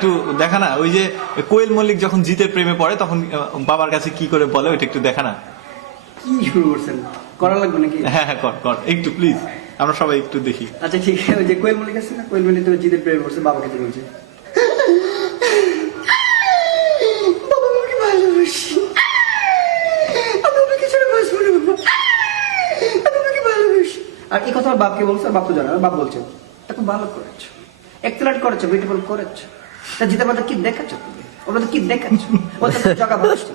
একটু দেখা না ওই যে কোয়েল মল্লিক যখন জিতের প্রেমে পড়ে তখন বাবার কাছে কি করে বলে ওইটা একটু দেখা না। কি শুরু করছেন? করা লাগবে নাকি? হ্যাঁ হ্যাঁ কর কর একটু প্লিজ আমরা সবাই একটু দেখি। আচ্ছা ঠিক আছে ওই যে কোয়েল মল্লিক আছে না? কোয়েল মল্লিক তো জিদের প্রেম করছে বাবাকে তো বলছে। আর এই কথা বাপকে বলছে? আর বাপ তো জানে বাপ বলছে। তা খুব ভালো করেছ। এক্সেলেন্ট করেছ বিউটিফুল করেছ। তা মধ্যে কি দেখাচ্ছ কি দেখাচ্ছ ও তো জগা ভালো ছিল।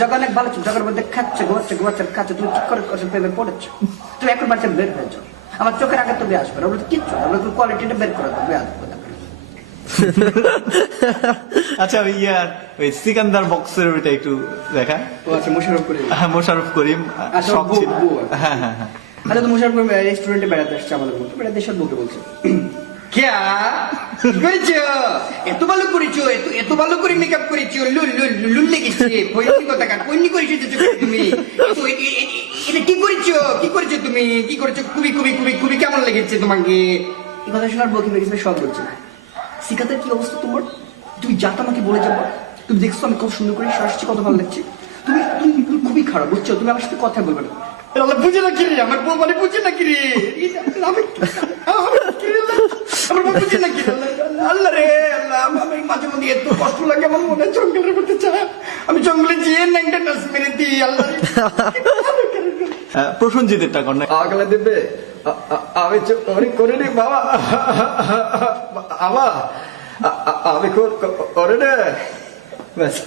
জগা অনেক ভালো ছিল। জগার মধ্যে খাচ্ছে ঘুমাচ্ছে ঘুমাচ্ছে খাচ্ছে। তুমি করে করছ? প্রেমে পড়েছো? তুমি এখন বাচ্চা বের হয়ে যাও আমার চোখের আগে তুমি আসবে না। ওগুলো তো কিচ্ছু না। ওগুলো কোয়ালিটিটা বের করে দেবে আসবে আচ্ছা ওই ইয়ার ওই সিকান্দার বক্সের ওইটা একটু দেখা। ও আচ্ছা মুশারফ করে হ্যাঁ মোশারফ করিম আচ্ছা, শখ ছিল। হ্যাঁ হ্যাঁ হ্যাঁ। আচ্ছা তো মুশারফ করে রেস্টুরেন্টে বেড়াতে আসছে আমাদের মতো বেড়াতে এসে বউকে বলছে। ক্যা করেছ এত ভালো করেছ এত এত ভালো করে মেকআপ করেছ লুল লুল লুল লেগেছে পয়নি কথা কাট করেছ তুমি এটা কি করেছ কি করেছ তুমি কি করেছ খুবই খুবই খুবই খুবই কেমন লেগেছে তোমাকে এই কথা শোনার মেগেছে সব বলছে। শিখাতে কি অবস্থা তোমার? তুমি যাতা আমাকে বলে যাব। তুমি দেখছ আমি কত সুন্দর করে আসছি কত ভালো লাগছে। তুমি তুমি খুবই খারাপ বুঝছ? তুমি আমার সাথে কথা বলবে না। বুঝে না কি রে? আমার বউ মানে বুঝে না কি রে? আমি আমার কি রে আল্লাহ? আমার বউ বুঝে না কি আল্লাহ? রে মাঝে মধ্যে এত কষ্ট লাগে আমার মনে হয় জঙ্গলের মধ্যে চায়। আমি জঙ্গলে যেয়ে ন্যাংটা নাচ মেরে দিই আল্লাহ রে। আহ, কর না। আগলা দেবে। আমি অনেক করে নি বাবা। আ- আমি কর- করে রে ব্যাস।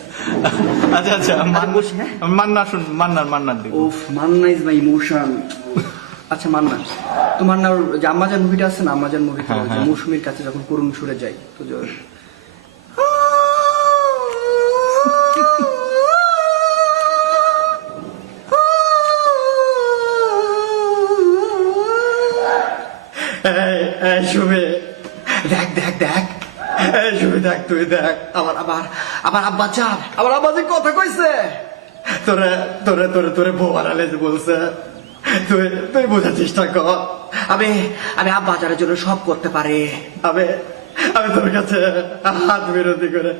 আচ্ছা আচ্ছা মান- বসি, হ্যাঁ? মান্না শুন মান্নার মান্নার দিক। মান্না ইজ মাই ইমোশন আচ্ছা মান্না। তো মান্নার যে আম্মাজান মুভিটা আছে না আম্মাজান মুভিটা হ্যাঁ, যে হ্যাঁ। মৌসুমীর কাছে যখন করুণ সুরে যায় তো শুভে দেখ দেখ দেখ। শুভে দেখ তুই দেখ। আমার আবার আমার আব্বা চাপ আমার আব্বা যে কথা কইছে। তোরে তোরে তোরে তোরে বউ যে বলছে। তুই তুই বোঝার চেষ্টা কর আমি আমি আব্বা জন্য সব করতে পারে। আমি আমি তোর কাছে হাত বিরতি করে।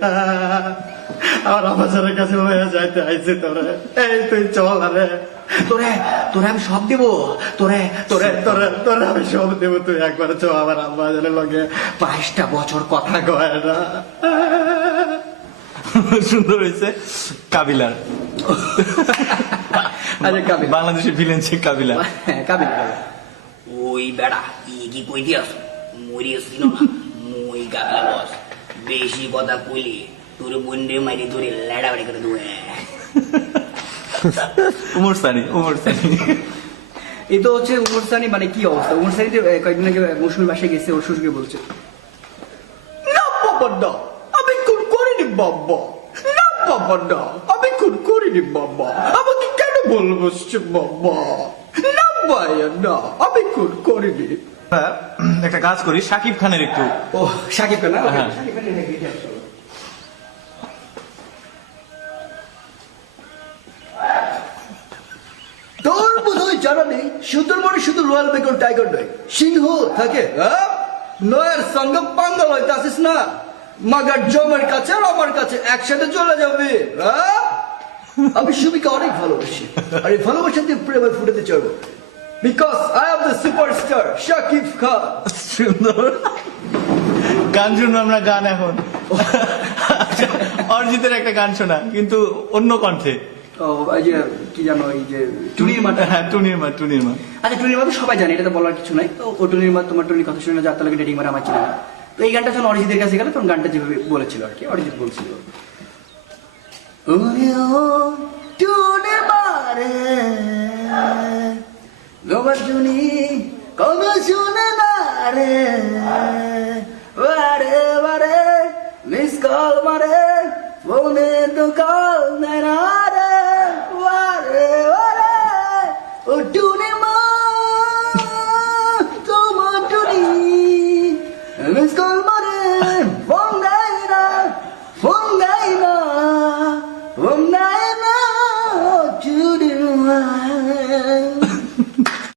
আমার কাছে হয়ে যাইতে আইছি তোরে। এই তুই চল আরে। তোরে তোরে আমি সব দিব। তোরে তোরে তোরে তোরে আমি সব দেব। তুই একবার চো আমার আব্বাজারের লগে। বাইশটা বছর কথা কয় না। সুন্দর হয়েছে কাবিলার। কাবিল বাংলাদেশের ভিলেন কাবিলা। হ্যাঁ কাবিল কাবিল। ওই বেড়া ই কি কই দিয়াস মরিয়াছিল না। মই গাবলা বস। বেশি কথা কইলি তোর বন্ডে মারি তোরে লেডা বেড়ে করে দেবে উমর সানি উমর সানি। এই তো হচ্ছে উমর সানি মানে কি অবস্থা? উমর সানি যে, আহ, কয়েকদিন আগে মৌসুমীর বাসায় গেছে ওর শ্বশুরকে বলছে। না বাবা আমি খুন করিনি বাবা না বাবা না আমি খুন করিনি বাবা আমাকে বাবা না ভাইয়া না আমি খুন করিনি একটা কাজ করি সাকিব খানের একটু ও সাকিব খান হ্যাঁ। সাকিব খানের একটা ইতিহাস বলো। তোর বোধহয় জানা নেই সুন্দরবনে শুধু রয়্যাল বেঙ্গল টাইগার নয় সিংহ থাকে হ্যাঁ? নয়ের সঙ্গে পাঙ্গাল হইতে আসিস না মাগার জমের কাছে আর আমার কাছে একসাথে চলে যাবে হ্যাঁ? আমি সুমিকে অনেক ভালোবাসি। আর এই ভালোবাসা দিয়ে প্রেমে ফুটাতে চাইব। Because I am the superstar Shakib Khan সুন্দর। গান শুনব আমরা গান এখন। অরিজিতের একটা গান শোনা কিন্তু অন্য কণ্ঠে। এই যে কি জানো এই যে টুনির মাঠে হ্যাঁ টুনির মা টুনির মা। আচ্ছা টুনির মা তো সবাই জানে এটা তো বলার কিছু নাই। তো ও টুনির মা তোমার টুনির কথা শুনে না যার তালাকে ডেটিং মারা আমার চিনে তো এই গানটা যখন অরিজিতের কাছে গেল তখন গানটা যেভাবে বলেছিল আর কি অরিজিৎ বলছিল। ওরে ও